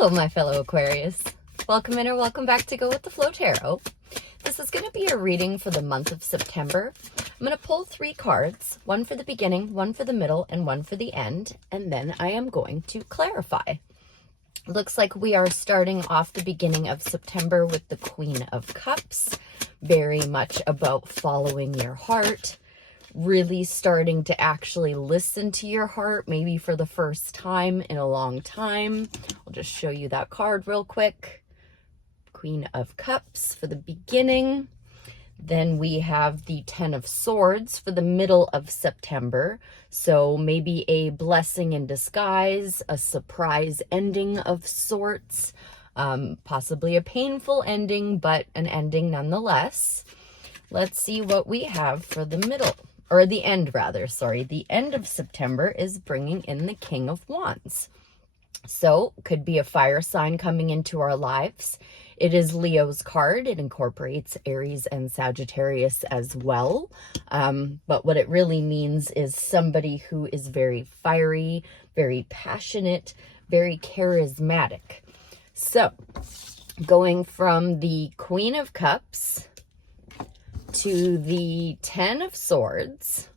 Hello, my fellow Aquarius. Welcome in or welcome back to Go With The Flow Tarot. This is going to be a reading for the month of September. I'm going to pull 3 cards, one for the beginning, one for the middle, and one for the end, and then I am going to clarify. Looks like we are starting off the beginning of September with the Queen of Cups, very much about following your heart, really starting to actually listen to your heart, maybe for the first time in a long time. I'll just show you that card real quick. Queen of Cups for the beginning. Then we have the 10 of Swords for the middle of September. So maybe a blessing in disguise, a surprise ending of sorts, possibly a painful ending, but an ending nonetheless. Let's see what we have for the middle. Or the end, rather, sorry. The end of September is bringing in the King of Wands. So, could be a fire sign coming into our lives. It is Leo's card. It incorporates Aries and Sagittarius as well. But what it really means is somebody who is very fiery, very passionate, very charismatic. So, going from the Queen of Cups to the 10 of Swords,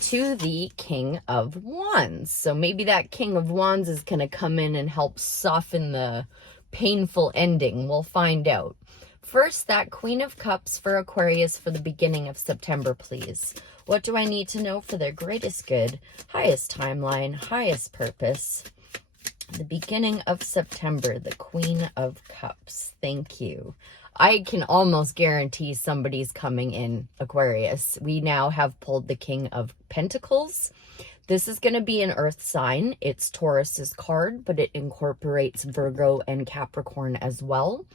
to the King of Wands. So maybe that King of Wands is going to come in and help soften the painful ending. We'll find out. First, that Queen of Cups for Aquarius for the beginning of September, please. What do I need to know for their greatest good, highest timeline, highest purpose? The beginning of September, the Queen of Cups. Thank you. I can almost guarantee somebody's coming in, Aquarius. We now have pulled the King of Pentacles. This is going to be an earth sign. It's Taurus's card, but it incorporates Virgo and Capricorn as well.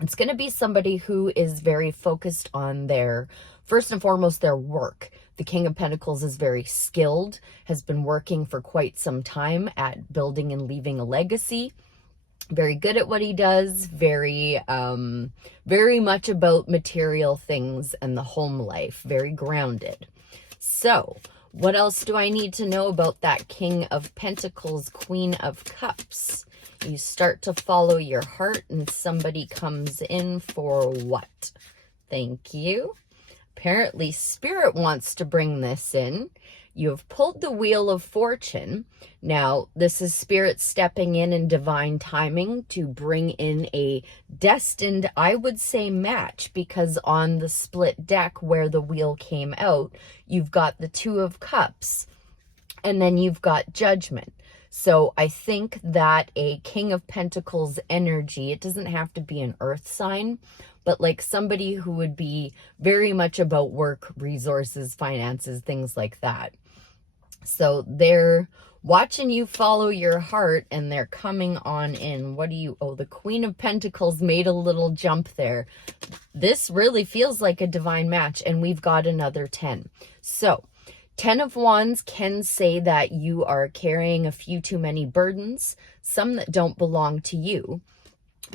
It's going to be somebody who is very focused on their, first and foremost, their work. The King of Pentacles is very skilled, has been working for quite some time at building and leaving a legacy. Very good at what he does, very much about material things and the home life, very grounded. So, what else do I need to know about that King of Pentacles, Queen of Cups? You start to follow your heart and somebody comes in for what? Thank you. Apparently, Spirit wants to bring this in. You have pulled the Wheel of Fortune. Now, this is Spirit stepping in divine timing to bring in a destined, I would say, match, because on the split deck where the wheel came out, you've got the 2 of Cups, and then you've got Judgment. So I think that a King of Pentacles energy, it doesn't have to be an earth sign, but like somebody who would be very much about work, resources, finances, things like that. So they're watching you follow your heart and they're coming on in. What do you, oh, the Queen of Pentacles made a little jump there. This really feels like a divine match, and we've got another 10. So 10 of Wands can say that you are carrying a few too many burdens, some that don't belong to you.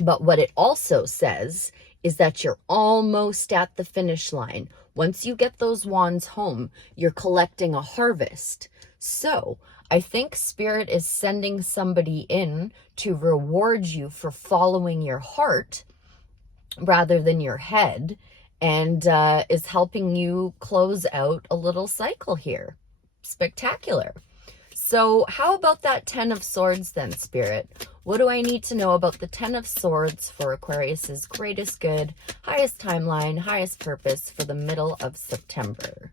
But what it also says is that you're almost at the finish line. Once you get those wands home, you're collecting a harvest. So I think Spirit is sending somebody in to reward you for following your heart rather than your head, and is helping you close out a little cycle here. Spectacular. So how about that 10 of Swords then, Spirit? What do I need to know about the 10 of Swords for Aquarius's greatest good, highest timeline, highest purpose for the middle of September?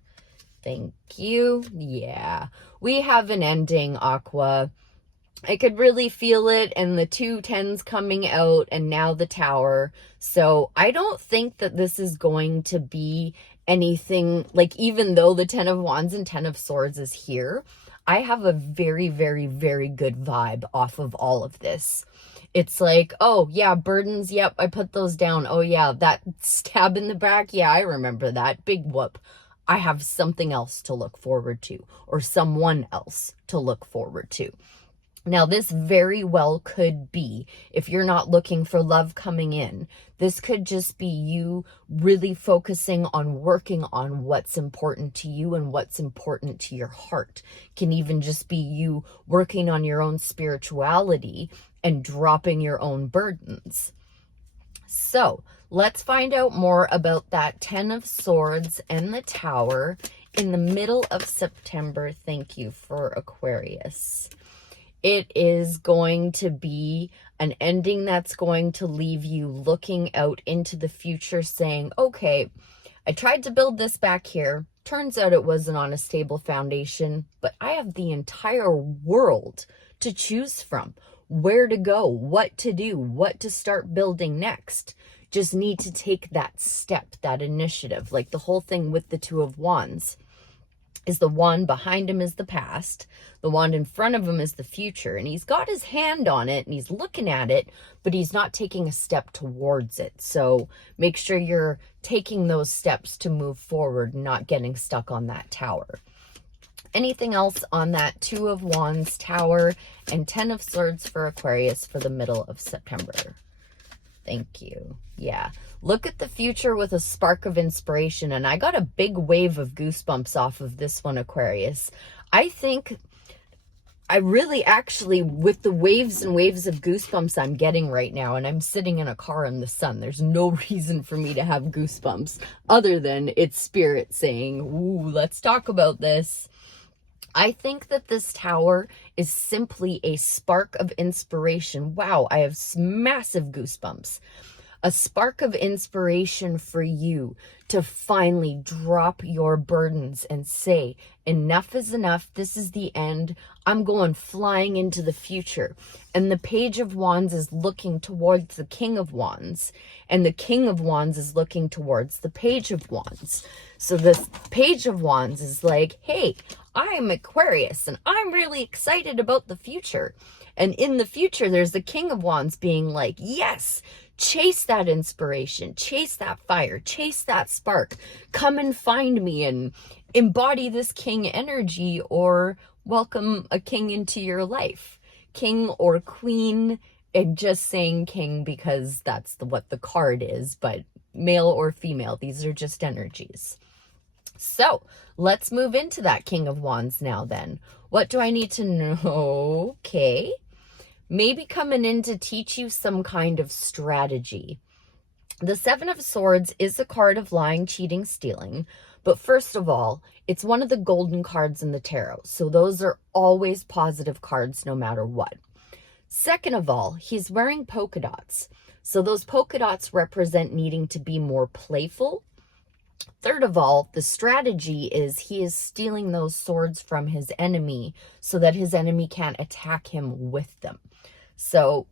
Thank you. Yeah, we have an ending, Aqua. I could really feel it, and the 2 10s coming out, and now the Tower. So I don't think that this is going to be anything, like, even though the 10 of Wands and 10 of Swords is here, I have a very, very, very good vibe off of all of this. It's like, oh, yeah, burdens, yep, I put those down. Oh, yeah, that stab in the back, yeah, I remember that. Big whoop. I have something else to look forward to, or someone else to look forward to. Now, this very well could be, if you're not looking for love coming in, this could just be you really focusing on working on what's important to you and what's important to your heart. Can even just be you working on your own spirituality and dropping your own burdens. So let's find out more about that 10 of Swords and the Tower in the middle of September. Thank you for Aquarius. It is going to be an ending that's going to leave you looking out into the future saying, okay, I tried to build this back here. Turns out it wasn't on a stable foundation, but I have the entire world to choose from. Where to go, what to do, what to start building next. Just need to take that step, that initiative. Like the whole thing with the Two of Wands is the wand behind him is the past, the wand in front of him is the future, and he's got his hand on it and he's looking at it, but he's not taking a step towards it. So make sure you're taking those steps to move forward, not getting stuck on that tower. Anything else on that Two of Wands, Tower, and 10 of Swords for Aquarius for the middle of September? Thank you. Yeah. Look at the future with a spark of inspiration. And I got a big wave of goosebumps off of this one, Aquarius. I think I really actually, with the waves and waves of goosebumps I'm getting right now, and I'm sitting in a car in the sun, there's no reason for me to have goosebumps other than it's spirit saying, ooh, let's talk about this. I think that this tower is simply a spark of inspiration. Wow, I have massive goosebumps. A spark of inspiration for you to finally drop your burdens and say, enough is enough. This is the end. I'm going flying into the future. And the Page of Wands is looking towards the King of Wands. And the King of Wands is looking towards the Page of Wands. So the Page of Wands is like, hey, I'm Aquarius and I'm really excited about the future. And in the future, there's the King of Wands being like, yes, chase that inspiration, chase that fire, chase that spark, come and find me and embody this king energy, or welcome a king into your life. King or queen, and just saying king because that's what the card is, but male or female, these are just energies. So let's move into that King of Wands now then. What do I need to know? Okay. Maybe coming in to teach you some kind of strategy. The Seven of Swords is a card of lying, cheating, stealing. But first of all, it's one of the golden cards in the tarot. So those are always positive cards no matter what. Second of all, he's wearing polka dots. So those polka dots represent needing to be more playful. Third of all, the strategy is he is stealing those swords from his enemy so that his enemy can't attack him with them. So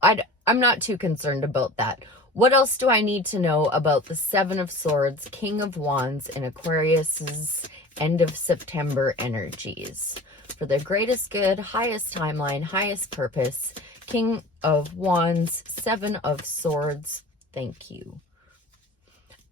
I'm not too concerned about that. What else do I need to know about the Seven of Swords, King of Wands, and Aquarius's end of September energies? For their greatest good, highest timeline, highest purpose, King of Wands, Seven of Swords. Thank you.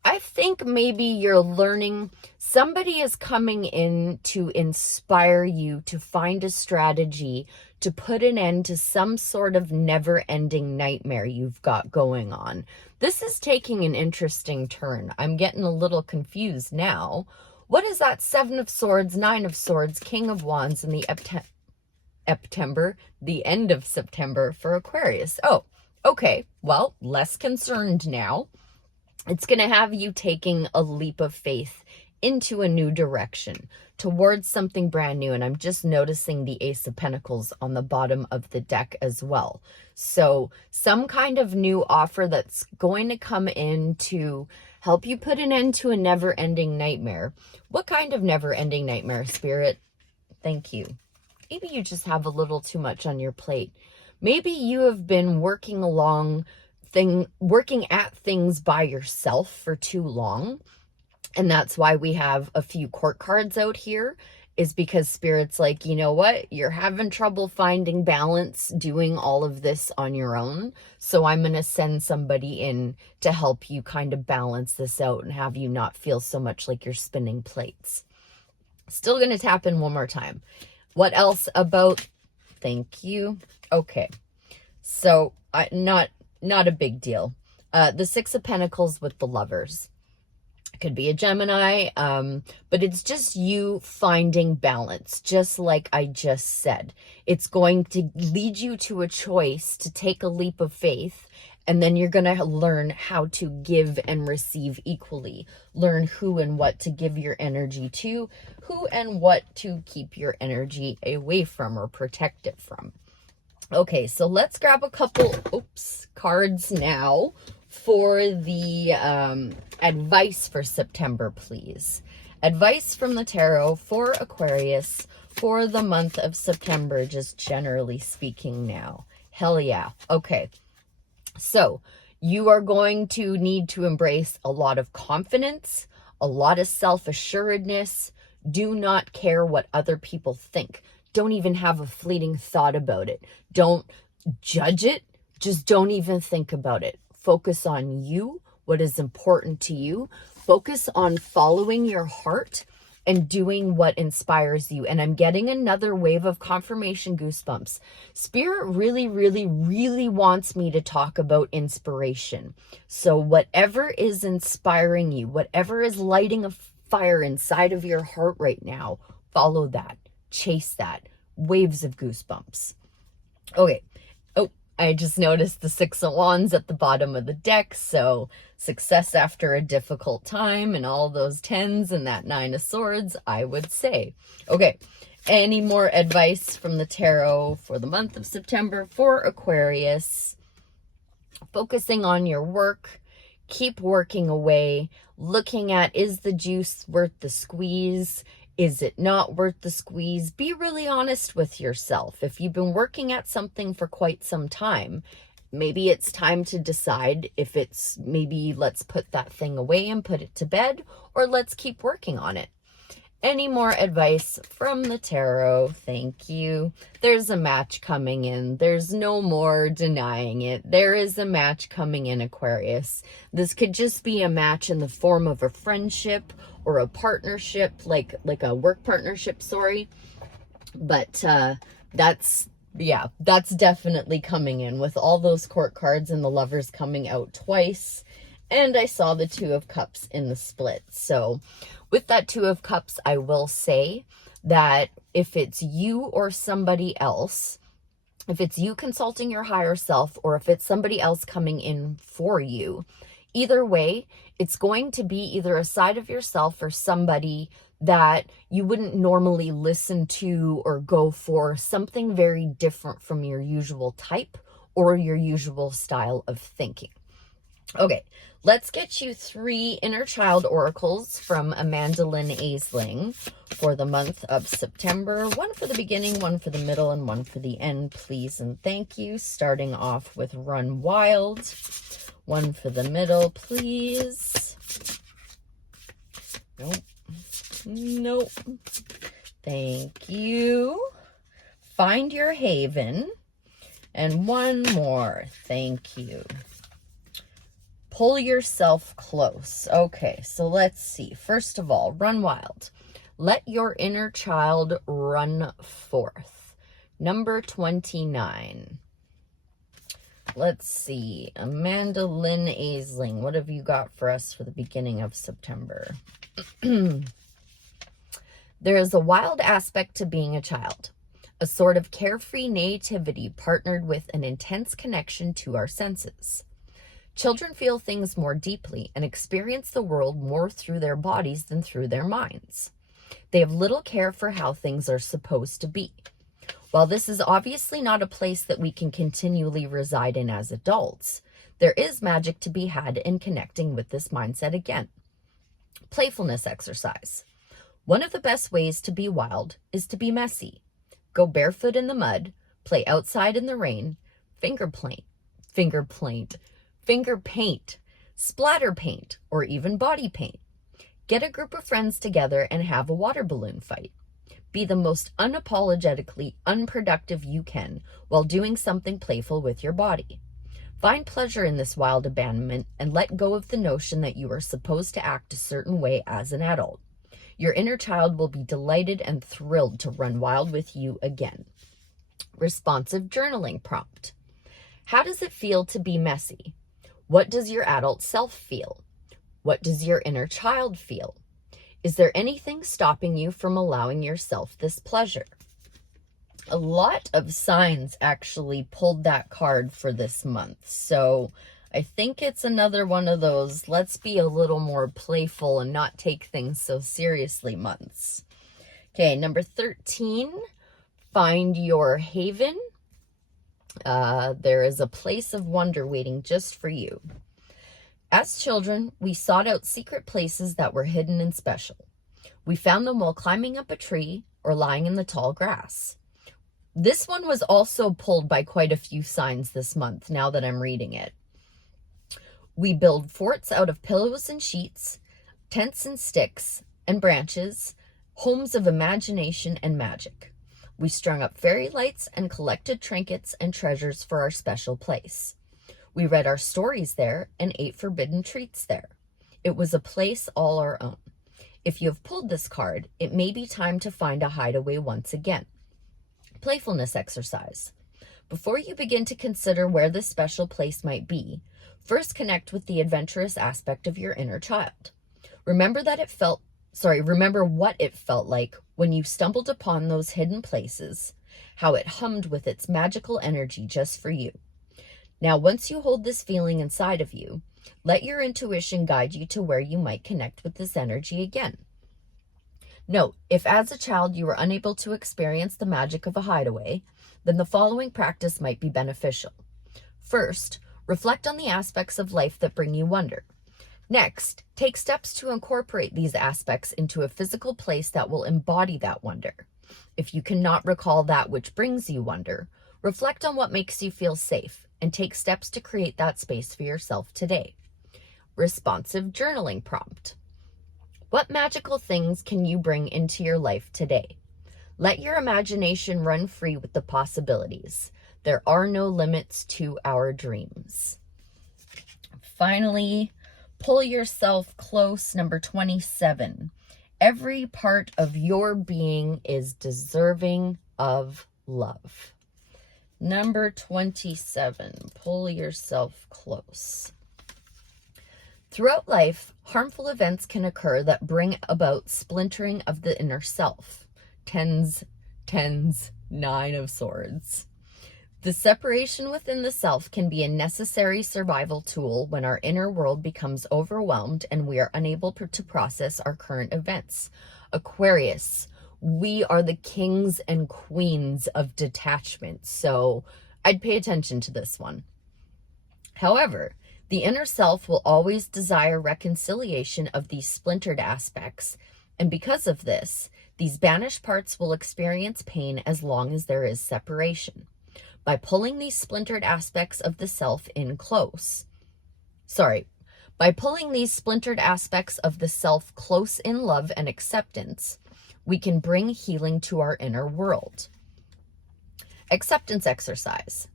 I think maybe you're learning, somebody is coming in to inspire you to find a strategy to put an end to some sort of never-ending nightmare you've got going on. This is taking an interesting turn. I'm getting a little confused now. What is that Seven of Swords, Nine of Swords, King of Wands, and the end of September for Aquarius? Oh, okay. Well, less concerned now. It's going to have you taking a leap of faith into a new direction, towards something brand new. And I'm just noticing the Ace of Pentacles on the bottom of the deck as well. So some kind of new offer that's going to come in to help you put an end to a never-ending nightmare. What kind of never-ending nightmare, Spirit? Thank you. Maybe you just have a little too much on your plate. Maybe you have been working at things by yourself for too long. And that's why we have a few court cards out here, is because Spirit's like, you know what? You're having trouble finding balance doing all of this on your own. So I'm going to send somebody in to help you kind of balance this out and have you not feel so much like you're spinning plates. Still going to tap in one more time. What else about, thank you. Okay. So not a big deal. The Six of Pentacles with the Lovers. It could be a Gemini, but it's just you finding balance, just like I just said. It's going to lead you to a choice to take a leap of faith, and then you're going to learn how to give and receive equally. Learn who and what to give your energy to, who and what to keep your energy away from or protect it from. Okay, so let's grab a couple, cards now for the advice for September, please. Advice from the tarot for Aquarius for the month of September, just generally speaking now. Hell yeah. Okay. So you are going to need to embrace a lot of confidence, a lot of self-assuredness. Do not care what other people think. Don't even have a fleeting thought about it. Don't judge it. Just don't even think about it. Focus on you, what is important to you. Focus on following your heart and doing what inspires you. And I'm getting another wave of confirmation goosebumps. Spirit really, really, really wants me to talk about inspiration. So whatever is inspiring you, whatever is lighting a fire inside of your heart right now, follow that, chase that. Waves of goosebumps. Okay. Oh, I just noticed the Six of Wands at the bottom of the deck. So success after a difficult time and all those tens and that Nine of Swords, I would say. Okay. Any more advice from the tarot for the month of September for Aquarius? Focusing on your work. Keep working away. Looking at, is the juice worth the squeeze? Is it not worth the squeeze? Be really honest with yourself. If you've been working at something for quite some time, maybe it's time to decide if it's maybe let's put that thing away and put it to bed, or let's keep working on it. Any more advice from the tarot? Thank you. There's a match coming in. There's no more denying it. There is a match coming in, Aquarius. This could just be a match in the form of a friendship or a partnership, like a work partnership, sorry. But that's definitely coming in with all those court cards and the Lovers coming out twice. And I saw the Two of Cups in the split. So with that Two of Cups, I will say that if it's you or somebody else, if it's you consulting your higher self or if it's somebody else coming in for you, either way, it's going to be either a side of yourself or somebody that you wouldn't normally listen to or go for, something very different from your usual type or your usual style of thinking. Okay, let's get you 3 inner child oracles from Amanda Lynn Aisling for the month of September. One for the beginning, one for the middle, and one for the end, please and thank you. Starting off with Run Wild. One for the middle, please. Nope. Thank you. Find Your Haven. And one more. Thank you. Pull Yourself Close. Okay, so let's see. First of all, Run Wild. Let your inner child run forth. Number 29. Let's see. Amanda Lynn Aisling, what have you got for us for the beginning of September? There is a wild aspect to being a child, a sort of carefree naivety partnered with an intense connection to our senses. Children feel things more deeply and experience the world more through their bodies than through their minds. They have little care for how things are supposed to be. While this is obviously not a place that we can continually reside in as adults, there is magic to be had in connecting with this mindset again. Playfulness exercise. One of the best ways to be wild is to be messy. Go barefoot in the mud, play outside in the rain, finger paint, splatter paint, or even body paint. Get a group of friends together and have a water balloon fight. Be the most unapologetically unproductive you can while doing something playful with your body. Find pleasure in this wild abandonment and let go of the notion that you are supposed to act a certain way as an adult. Your inner child will be delighted and thrilled to run wild with you again. Responsive journaling prompt. How does it feel to be messy? What does your adult self feel? What does your inner child feel? Is there anything stopping you from allowing yourself this pleasure? A lot of signs actually pulled that card for this month. So I think it's another one of those, let's be a little more playful and not take things so seriously months. Okay, number 13, find your haven. There is a place of wonder waiting just for you. As children, we sought out secret places that were hidden and special. We found them while climbing up a tree or lying in the tall grass. This one was also pulled by quite a few signs this month, now that I'm reading it. We build forts out of pillows and sheets, tents and sticks and branches, homes of imagination and magic. We strung up fairy lights and collected trinkets and treasures for our special place. We read our stories there and ate forbidden treats there. It was a place all our own. If you have pulled this card, it may be time to find a hideaway once again. Playfulness exercise. Before you begin to consider where this special place might be, first connect with the adventurous aspect of your inner child. Remember what it felt like when you stumbled upon those hidden places, how it hummed with its magical energy just for you. Now, once you hold this feeling inside of you, let your intuition guide you to where you might connect with this energy again. Note, if as a child you were unable to experience the magic of a hideaway, then the following practice might be beneficial. First, reflect on the aspects of life that bring you wonder. Next, take steps to incorporate these aspects into a physical place that will embody that wonder. If you cannot recall that which brings you wonder, reflect on what makes you feel safe and take steps to create that space for yourself today. Responsive journaling prompt. What magical things can you bring into your life today? Let your imagination run free with the possibilities. There are no limits to our dreams. Finally, pull yourself close, number 27. Every part of your being is deserving of love. Number 27, pull yourself close. Throughout life, harmful events can occur that bring about splintering of the inner self. Tens, 9 of swords. The separation within the self can be a necessary survival tool when our inner world becomes overwhelmed and we are unable to process our current events. Aquarius, we are the kings and queens of detachment, so I'd pay attention to this one. However, the inner self will always desire reconciliation of these splintered aspects, and because of this, these banished parts will experience pain as long as there is separation. By pulling these splintered aspects of the self in close, close in love and acceptance, we can bring healing to our inner world. Acceptance exercise.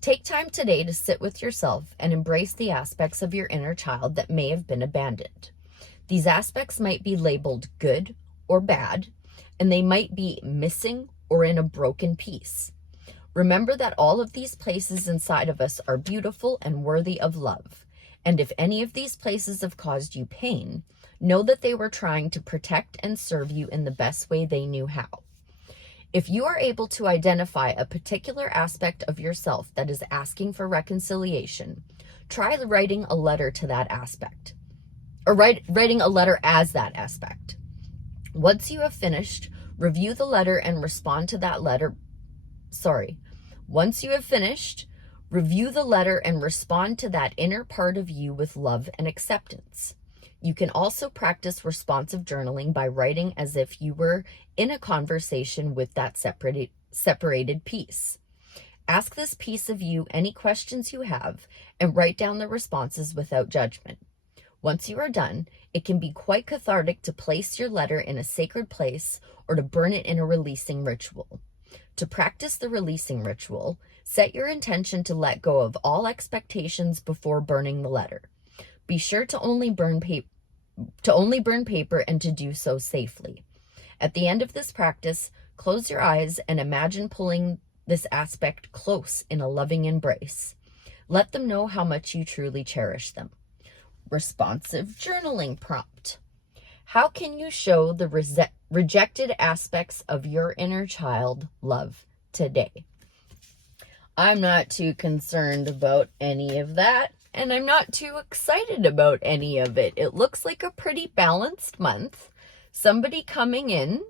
Take time today to sit with yourself and embrace the aspects of your inner child that may have been abandoned. These aspects might be labeled good or bad, and they might be missing or in a broken piece. Remember that all of these places inside of us are beautiful and worthy of love. And if any of these places have caused you pain, know that they were trying to protect and serve you in the best way they knew how. If you are able to identify a particular aspect of yourself that is asking for reconciliation, try writing a letter to that aspect, or writing a letter as that aspect. Once you have finished, review the letter and respond to that letter. Once you have finished, review the letter and respond to that inner part of you with love and acceptance. You can also practice responsive journaling by writing as if you were in a conversation with that separated piece. Ask this piece of you any questions you have and write down the responses without judgment. Once you are done, it can be quite cathartic to place your letter in a sacred place or to burn it in a releasing ritual. To practice the releasing ritual, set your intention to let go of all expectations before burning the letter. Be sure to only burn paper and to do so safely. At the end of this practice, close your eyes and imagine pulling this aspect close in a loving embrace. Let them know how much you truly cherish them. responsive journaling prompt. How can you show the rejected aspects of your inner child love today? I'm not too concerned about any of that, and I'm not too excited about any of it. It looks like a pretty balanced month. Somebody coming in,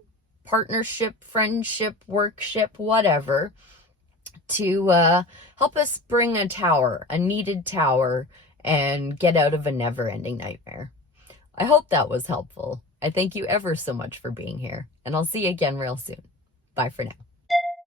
partnership, friendship, workship, whatever, to help us bring a tower, a needed tower, and get out of a never-ending nightmare. I hope that was helpful. I thank you ever so much for being here, and I'll see you again real soon. Bye for now.